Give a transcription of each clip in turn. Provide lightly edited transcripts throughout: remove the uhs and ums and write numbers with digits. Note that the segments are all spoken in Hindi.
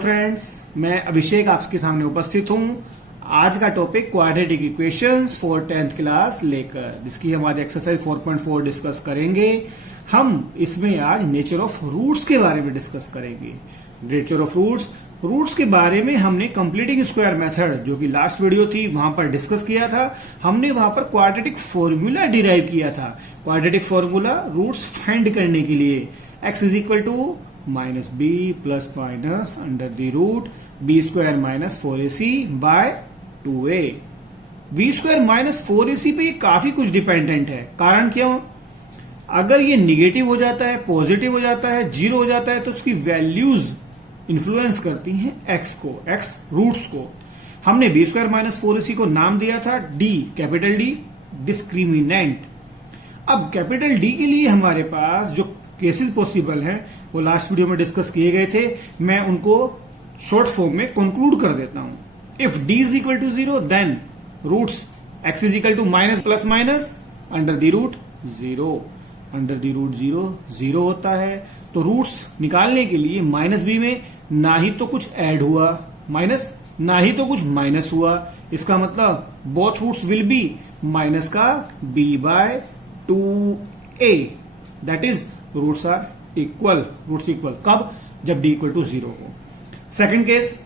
फ्रेंड्स, मैं अभिषेक आपके सामने उपस्थित हूं। आज का topic quadratic equations for 10th class लेकर, जिसकी हम आज एक्सरसाइज 4.4 डिस्कस करेंगे। हम इसमें आज नेचर ऑफ रूट्स के बारे में डिस्कस करेंगे। नेचर ऑफ रूट्स के बारे में हमने कंप्लीटिंग स्क्वायर मेथड, जो कि लास्ट वीडियो थी, वहां पर डिस्कस किया था। हमने वहां पर क्वाड्रेटिक फॉर्मूला डिराइव किया था। क्वाड्रेटिक फॉर्मूला रूट्स फाइंड करने के लिए x is equal to minus B plus minus under the root B square minus 4ac by 2a। B square minus 4ac पे ये काफी कुछ डिपेंडेंट है। कारण क्यों? अगर ये निगेटिव हो जाता है, पॉजिटिव हो जाता है, जीरो हो जाता है, तो उसकी वैल्यूज इन्फ्लुएंस करती हैं एक्स रूट्स को। हमने बी स्क्वायर माइनस 4ac को नाम दिया था डी, कैपिटल डी, डिस्क्रिमिनेंट। अब कैपिटल डी के लिए हमारे पास जो केसेस पॉसिबल हैं वो लास्ट वीडियो में डिस्कस किए गए थे। मैं उनको शॉर्ट फॉर्म में कंक्लूड कर देता हूं। If D is equal to 0 then roots x is equal to minus plus minus under the root 0। Under the root 0 होता है, तो रूट्स निकालने के लिए माइनस बी में ना ही तो कुछ ऐड हुआ माइनस, ना ही तो कुछ माइनस हुआ। इसका मतलब both roots will be minus का b by 2a। That is roots are equal. Roots equal कब? जब d इक्वल टू 0 हो। सेकंड केस,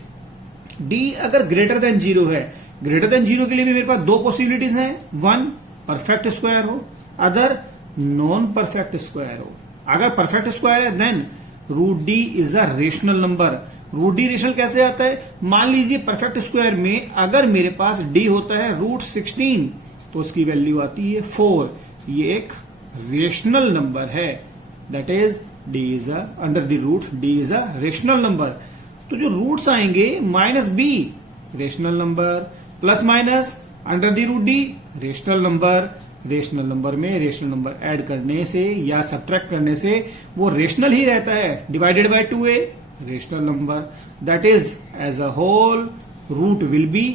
d अगर ग्रेटर देन 0 है। ग्रेटर देन 0 के लिए भी मेरे पास दो पॉसिबिलिटीज हैं। वन परफेक्ट स्क्वायर हो, अदर नॉन परफेक्ट स्क्वायर हो। अगर परफेक्ट स्क्वायर है then root D is a rational number. Root D rational कैसे आता है? मान लीजिए परफेक्ट स्क्वायर में अगर मेरे पास डी होता है रूट 16, तो उसकी वैल्यू आती है 4। ये एक रेशनल नंबर है। That is D is a under the root D is a rational number. तो जो रूट्स आएंगे minus B rational number, plus minus under the root D rational number. Rational number में रेशनल नंबर ऐड करने से या सब्ट्रैक्ट करने से वो रेशनल ही रहता है। Divided by 2a rational number. That is as a whole root will be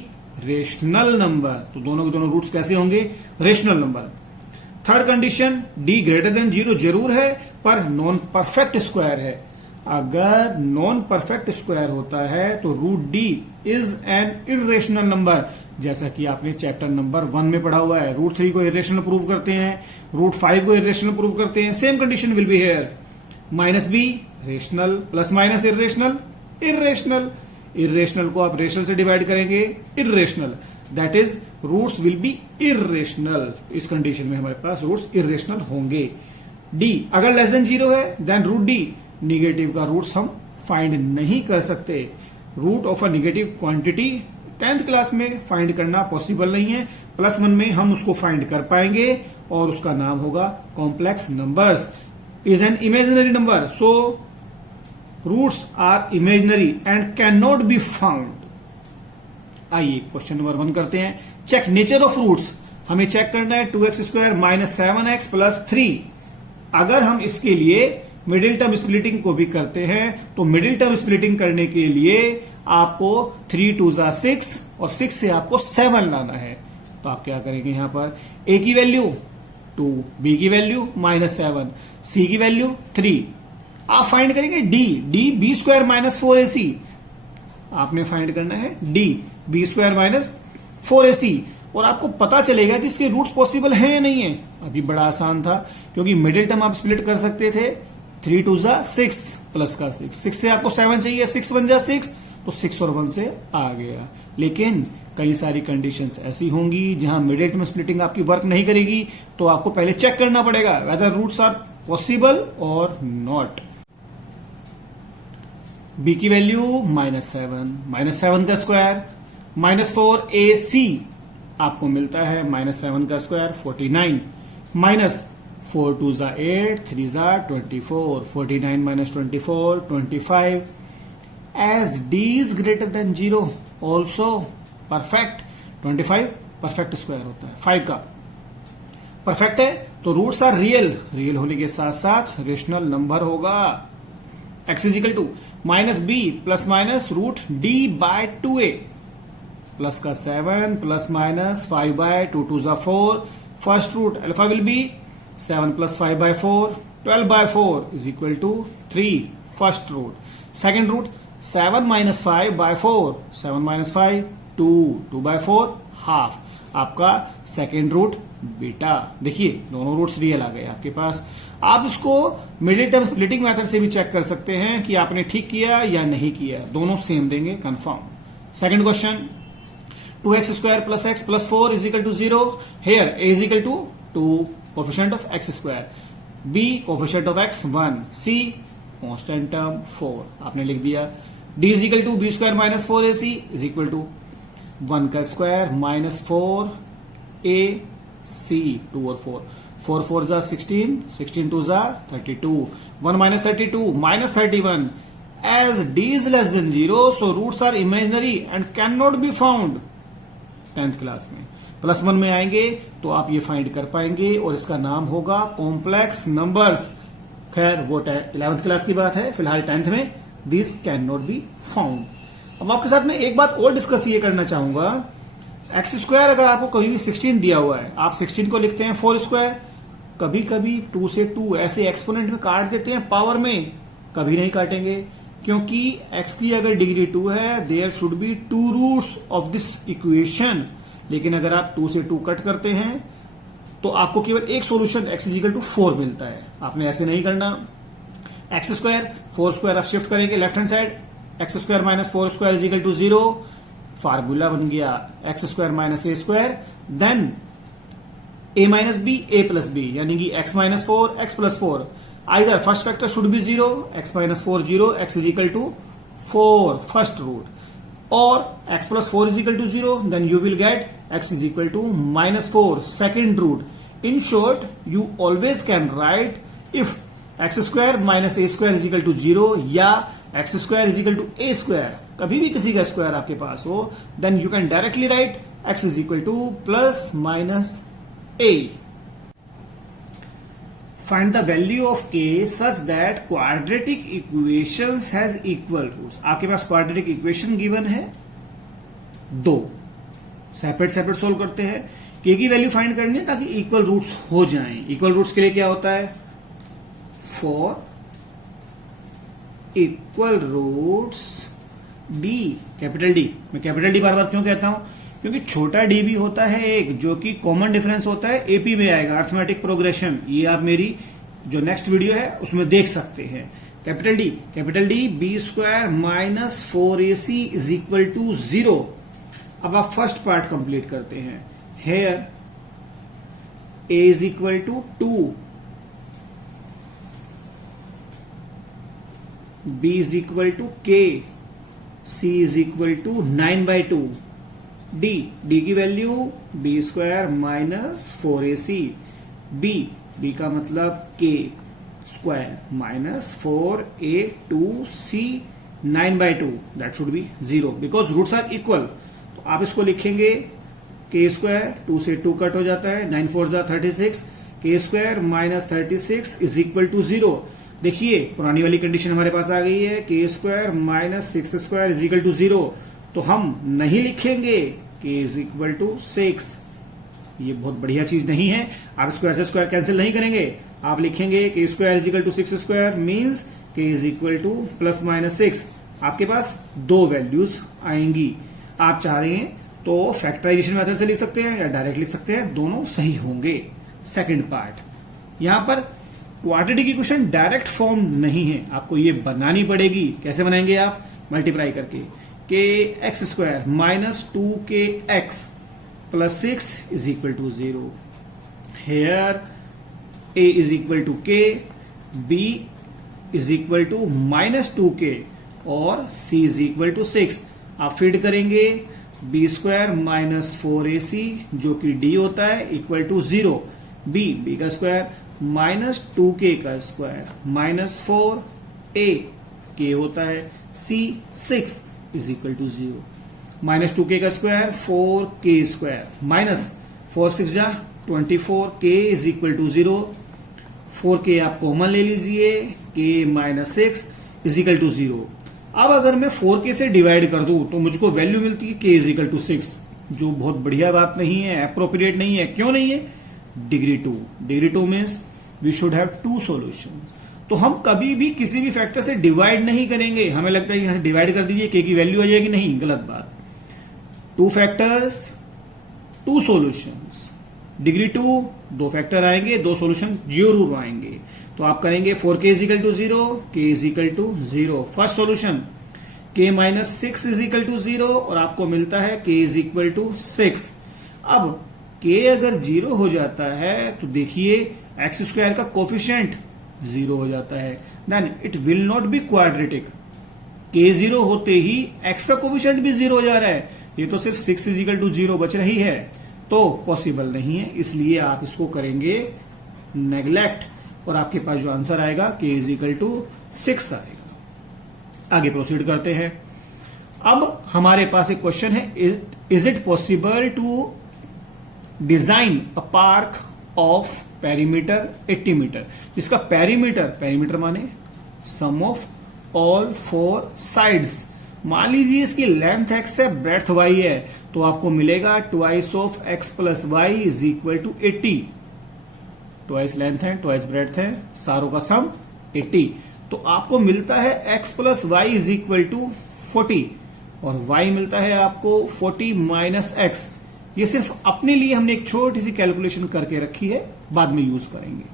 rational number. तो दोनों के दोनों रूट्स कैसे होंगे? Rational number. Third condition, D greater than 0 जरूर है, पर नॉन परफेक्ट स्क्वायर है। अगर नॉन परफेक्ट स्क्वायर होता है तो root D is an irrational number, जैसा कि आपने चैप्टर नंबर 1 में पढ़ा हुआ है। रूट 3 को इरेशनल प्रूव करते हैं, रूट 5 को इरेशनल प्रूव करते हैं। Same condition will be here. Minus B rational, plus minus irrational, irrational. Irrational को आप रेशनल से डिवाइड करेंगे, irrational. That is roots will be irrational. इस कंडीशन में हमारे पास रूट्स इरेशनल होंगे। डी अगर लेस देन 0 है देन रूट डी निगेटिव का रूट्स हम फाइंड नहीं कर सकते। Root of a negative quantity 10th class में फाइंड करना पॉसिबल नहीं है। +1 में हम उसको फाइंड कर पाएंगे और उसका नाम होगा complex numbers. Is an imaginary number, so roots are imaginary and can not be found. आइए क्वेश्चन नंबर 1 करते हैं। Check nature of roots. हमें चेक करना है 2x square minus 7x plus 3। अगर हम इसके लिए मिडिल टर्म स्प्लिटिंग को भी करते हैं तो मिडिल टर्म स्प्लिटिंग करने के लिए आपको 3 2 6 और 6 से आपको 7 लाना है। तो आप क्या करेंगे? यहां पर a की वैल्यू 2, b की वैल्यू -7, c की वैल्यू 3। आप फाइंड करेंगे D B square minus 4ac। आपने फाइंड करना है D B square minus 4ac, और आपको पता चलेगा कि इसके रूट्स पॉसिबल हैं या नहीं है। अभी बड़ा आसान था, क्योंकि मिडिल टर्म आप स्प्लिट कर सकते थे। 3 2 6 प्लस का 6 से आपको 7 चाहिए, 6 1 6, तो 6 और 1 से आ गया। लेकिन कई सारी कंडीशंस ऐसी होंगी जहां मिडिल टर्म स्प्लिटिंग आपकी वर्क नहीं करेगी, तो आपको पहले चेक करना पड़ेगा वेदर रूट्स आर पॉसिबल और नॉट। b की वैल्यू -7 का स्क्वायर -4ac आपको मिलता है -7 का square 49, -4 2 8 3 24, 49 - 24 25। As d is greater than 0 also perfect. 25 perfect square होता है, 5 का परफेक्ट है, तो रूट्स आर रियल होने के साथ साथ रेशनल नंबर होगा। x is equal to -b plus minus root d by 2a, plus का 7 plus minus 5 by 2 2 4। First root alpha will be 7 plus 5 by 4, 12 by 4 is equal to 3 first root. Second root 7 minus 5 by 4, 7 minus 5 2, 2 by 4 half, आपका सेकेंड रूट बीटा। देखिए दोनों रूट्स रियल आ गए आपके पास। आप इसको मिडिल टर्म स्प्लिटिंग मेथड से भी चेक कर सकते हैं कि आपने ठीक किया या नहीं किया, दोनों सेम देंगे confirm. Second question, 2x square plus x plus 4 is equal to 0. Here a is equal to 2 coefficient of x square, b coefficient of x 1, c constant term 4 आपने लिख दिया। d is equal to b square minus 4ac is equal to 1 का स्क्वायर माइनस 4ac, 2 और 4, 4 4 जा 16, 16 2 जा 32, 1 minus 32 minus 31, as d is less than 0 so roots are imaginary and cannot be found। 10th class में +1 में आएंगे तो आप ये फाइंड कर पाएंगे और इसका नाम होगा कॉम्प्लेक्स नंबर्स। खैर वो 11th क्लास की बात है, फिलहाल 10th में this can not be found. अब आपके साथ में एक बात और डिस्कस ये करना चाहूंगा, एक्स स्क्वायर अगर आपको कभी भी 16 दिया हुआ है, आप 16 को लिखते हैं 4 स्क्वायर, कभी कभी 2 से 2 ऐसे एक्सपोनेंट में काट देते हैं पावर में, कभी नहीं काटेंगे क्योंकि x की अगर डिग्री 2 है there should be 2 roots of this equation. लेकिन अगर आप 2 से 2 कट करते हैं तो आपको केवल एक सॉल्यूशन x इक्वल टू 4 मिलता है। आपने ऐसे नहीं करना, एक्स स्क्वायर 4 स्क्वायर आप शिफ्ट करेंगे left hand side, X square minus 4 square is equal to 0, formula बन गया X square minus A square, then a minus B A plus B, यानी कि x minus 4 x plus 4, either first factor should be 0, x minus 4 0, x is equal to 4 first root, और x plus 4 is equal to 0, then you will get x is equal to minus 4 second root. In short you always can write if X square minus A square is equal to 0 या X square is equal to A square, कभी भी किसी का स्क्वायर आपके पास हो, then you can directly write x is equal to plus minus a। Find the value of k such that quadratic equations has equal roots। आपके पास quadratic equation given है, दो सेपरेट सेपरेट सोल्व करते हैं, k की वैल्यू फाइंड करनी है ताकि इक्वल रूट्स हो जाएं। इक्वल रूट्स के लिए क्या होता है, for equal roots d, capital D। मैं कैपिटल D बार बार क्यों कहता हूं, क्योंकि छोटा डी भी होता है एक जो कि कॉमन डिफरेंस होता है, एपी में आएगा अर्थमेटिक प्रोग्रेशन, ये आप मेरी जो नेक्स्ट वीडियो है उसमें देख सकते हैं। Capital D B square minus 4ac is equal to 0। अब आप फर्स्ट पार्ट कंप्लीट करते हैं, here a is equal to 2, b is equal to k, c is equal to 9/2, D की value B square minus 4ac, B का मतलब k square minus 4a2c 9/2, that should be 0 because roots are equal. तो आप इसको लिखेंगे k स्क्वायर, 2 से 2 कट हो जाता है, 9 4 जा 36, k square minus 36 is equal to 0। देखिए पुरानी वाली कंडीशन हमारे पास आ गई है, k square minus 6 square is equal to 0, तो हम नहीं लिखेंगे k इज इक्वल टू 6, ये बहुत बढ़िया चीज नहीं है। आप स्क्वायर से स्क्वायर कैंसिल नहीं करेंगे, आप लिखेंगे k square is equal to 6 square means k is equal to plus minus 6। आपके पास दो वैल्यूज आएंगी, आप चाह रहे हैं तो फैक्टराइजेशन मेथड से लिख सकते हैं या डायरेक्ट लिख सकते हैं, दोनों सही होंगे। सेकंड पार्ट, यहां पर क्वाड्रेटिक इक्वेशन डायरेक्ट फॉर्म नहीं है, आपको ये बनानी पड़ेगी। कैसे बनाएंगे आप, मल्टीप्लाई करके, K X square minus 2kx plus 6 is equal to 0, here a is equal to k, b is equal to minus 2k और c इज इक्वल टू 6। आप फीड करेंगे b स्क्वायर माइनस 4ac जो कि d होता है इक्वल टू 0, b का स्क्वायर माइनस 2k का स्क्वायर माइनस 4a k होता है, c 6 is equal to 0, minus 2k का स्क्वायर 4k स्क्वायर माइनस 4 6 जा 24k is equal to 0, 4k आप कॉमन ले लीजिए, k minus 6 is equal to 0। अब अगर मैं 4k से डिवाइड कर दूं तो मुझको वैल्यू मिलती है k इज इक्वल टू 6, जो बहुत बढ़िया बात नहीं है, अप्रोप्रिएट नहीं है। क्यों नहीं है, degree 2 means we should have 2 solution. तो हम कभी भी किसी भी फैक्टर से डिवाइड नहीं करेंगे। हमें लगता है यहां डिवाइड कर दीजिए, के की वैल्यू आ जाएगी, नहीं, गलत बात। 2 फैक्टर्स 2 सॉल्यूशंस, डिग्री 2, 2 फैक्टर आएंगे, 2 सॉल्यूशन जरूर आएंगे। तो आप करेंगे 4k is equal to 0, k is equal to 0। First solution k minus 6 is equal to 0 और आपको मिलता है k इज इक्वल टू 6। अब k अगर 0 हो जाता है तो देखिए एक्स स्क्वायर का कोफिशिएंट 0 हो जाता है, then it will not be quadratic. k 0 होते ही x का कोफिशिएंट भी 0 हो जा रहा है, ये तो सिर्फ 6 इजिकल टू 0 बच रही है, तो पॉसिबल नहीं है। इसलिए आप इसको करेंगे नेग्लेक्ट और आपके पास जो आंसर आएगा k इज इक्वल टू 6 आएगा। आगे प्रोसीड करते हैं। अब हमारे पास एक क्वेश्चन है, is it possible to design a park of perimeter 80 metre, जिसका पेरीमीटर माने सम ऑफ ऑल 4 साइड्स। मान लीजिए इसकी लेंथ x है, ब्रेड्थ y है, तो आपको मिलेगा twice of x plus Y is equal to 80। Twice length है, ट्वाइस ब्रेड्थ है, सारों का सम 80। तो आपको मिलता है x plus Y is equal to 40 और y मिलता है आपको 40 माइनस x। ये सिर्फ अपने लिए हमने एक छोटी सी कैलकुलेशन करके रखी है, बाद में यूज करेंगे।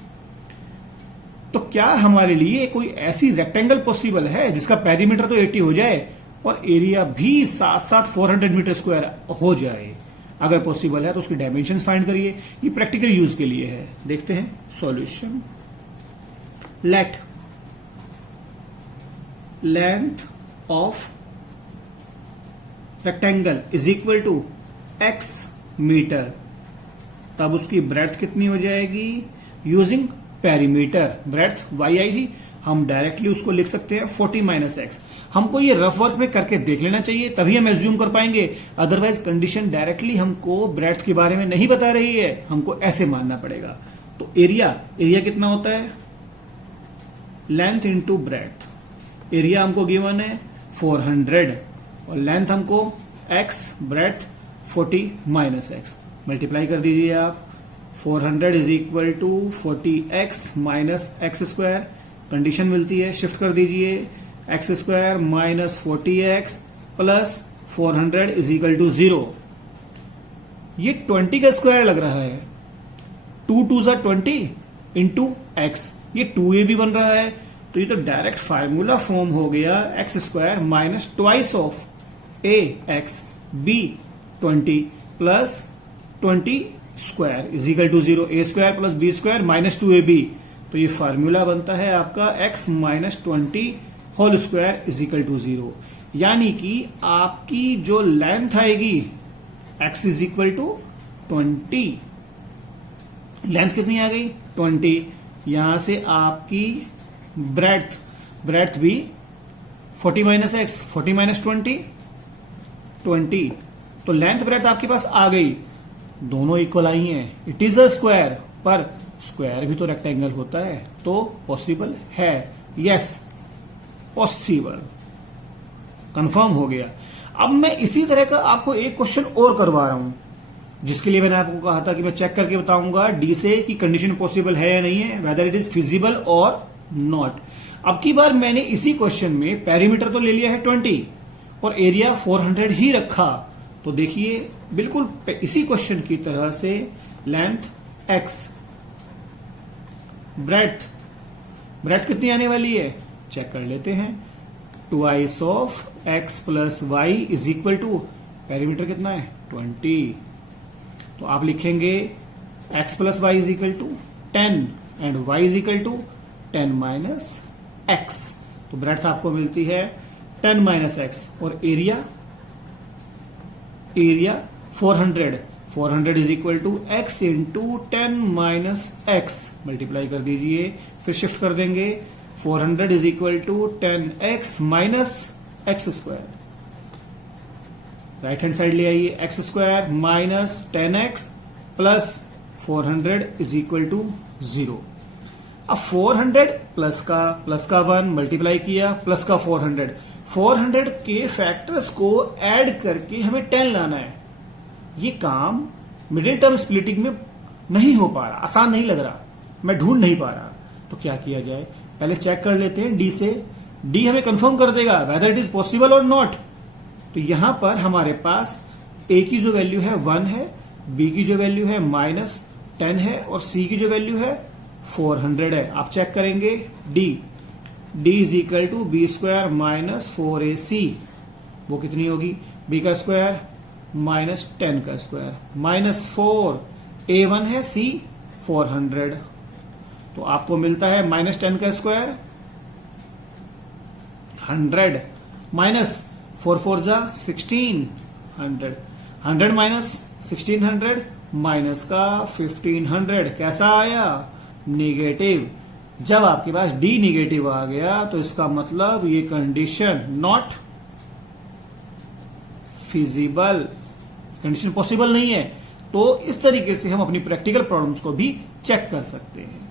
तो क्या हमारे लिए कोई ऐसी रेक्टेंगल पॉसिबल है जिसका पेरीमीटर तो 80 हो जाए और एरिया भी साथ साथ 400 मीटर स्क्वायर हो जाए? अगर पॉसिबल है तो उसकी डायमेंशन फाइंड करिए। ये प्रैक्टिकल यूज के लिए है। देखते हैं solution. Let length of rectangle is equal to x metre, तब उसकी ब्रेड्थ कितनी हो जाएगी? यूजिंग पेरीमीटर ब्रेड्थ y आई थी, हम डायरेक्टली उसको लिख सकते हैं 40 माइनस एक्स। हमको ये रफ वर्क में करके देख लेना चाहिए, तभी हम एज्यूम कर पाएंगे। अदरवाइज कंडीशन डायरेक्टली हमको ब्रेड्थ के बारे में नहीं बता रही है, हमको ऐसे मानना पड़ेगा। तो एरिया कितना होता है? Length into breadth. एरिया हमको गिवन है 400 और लेंथ हमको x, breadth 40 minus X. Multiply कर दीजिए आप, 400 is equal to 40x minus X square. Condition मिलती है, शिफ्ट कर दीजिए, X square minus 40x plus 400 is equal to 0। ये 20 का स्क्वायर लग रहा है, 2 2 सा 20 इंटू एक्स, ये 2a बन रहा है। तो ये तो डायरेक्ट फार्मूला फॉर्म हो गया, X square minus twice of a x b 20 plus 20 square is equal to 0। a square plus b square minus 2ab। तो ये फार्मूला बनता है आपका x minus 20 whole square is equal to 0। यानी कि आपकी जो लेंथ आएगी x is equal to 20। Length कितनी आ गई? 20। यहां से आपकी ब्रेड्थ भी 40 माइनस एक्स, 40 माइनस 20 20। तो लेंथ ब्रेड्थ आपके पास आ गई, दोनों इक्वल आई हैं। इट इज अ स्क्वायर, पर स्क्वायर भी तो रेक्टेंगल होता है, तो पॉसिबल है। यस, पॉसिबल, कंफर्म हो गया। अब मैं इसी तरह का आपको एक क्वेश्चन और करवा रहा हूं, जिसके लिए मैंने आपको कहा था कि मैं चेक करके बताऊंगा डी से कि कंडीशन पॉसिबल है या नहीं है, वेदर इट इज फिजिबल और नॉट। अब की बार मैंने इसी क्वेश्चन में पेरीमीटर तो ले लिया है 20 और एरिया 400 ही रखा। तो देखिए बिल्कुल इसी क्वेश्चन की तरह से लेंथ x, ब्रेड्थ कितनी आने वाली है चेक कर लेते हैं। Twice of x plus Y is equal to perimeter कितना है 20। तो आप लिखेंगे x plus Y is equal to 10 and y is equal to 10 minus x। तो ब्रेड्थ आपको मिलती है 10 माइनस एक्स और area 400 is equal to X into 10 minus X. Multiply कर दीजिए, फिर शिफ्ट कर देंगे, 400 is equal to 10x minus X square. Right hand side ले आइए, X square minus 10x plus 400 is equal to 0। अब 400 प्लस का 1 मल्टीप्लाई किया, प्लस का 400 के फैक्टर्स को ऐड करके हमें 10 लाना है। ये काम मिडिल टर्म स्प्लिटिंग में नहीं हो पा रहा, आसान नहीं लग रहा, मैं ढूंढ नहीं पा रहा। तो क्या किया जाए, पहले चेक कर लेते हैं डी से। डी हमें कंफर्म कर देगा वेदर इट इज पॉसिबल और नॉट। तो यहां पर हमारे पास ए की जो वैल्यू है 1 है, बी की जो वैल्यू है -10 है और सी की जो वैल्यू है 400 है। आप चेक करेंगे D is equal to B square -4ac, वो कितनी होगी, बी का स्क्वायर -10 का स्क्वायर -4, a1 है, c 400, तो आपको मिलता है -10 का स्क्वायर 100 माइनस 4 4 जा 1600, 100 माइनस 1600 माइनस का 1500 कैसा आया, नेगेटिव। जब आपके पास डी नेगेटिव आ गया तो इसका मतलब ये condition not feasible, condition possible नहीं है। तो इस तरीके से हम अपनी प्रैक्टिकल प्रॉब्लम्स को भी चेक कर सकते हैं।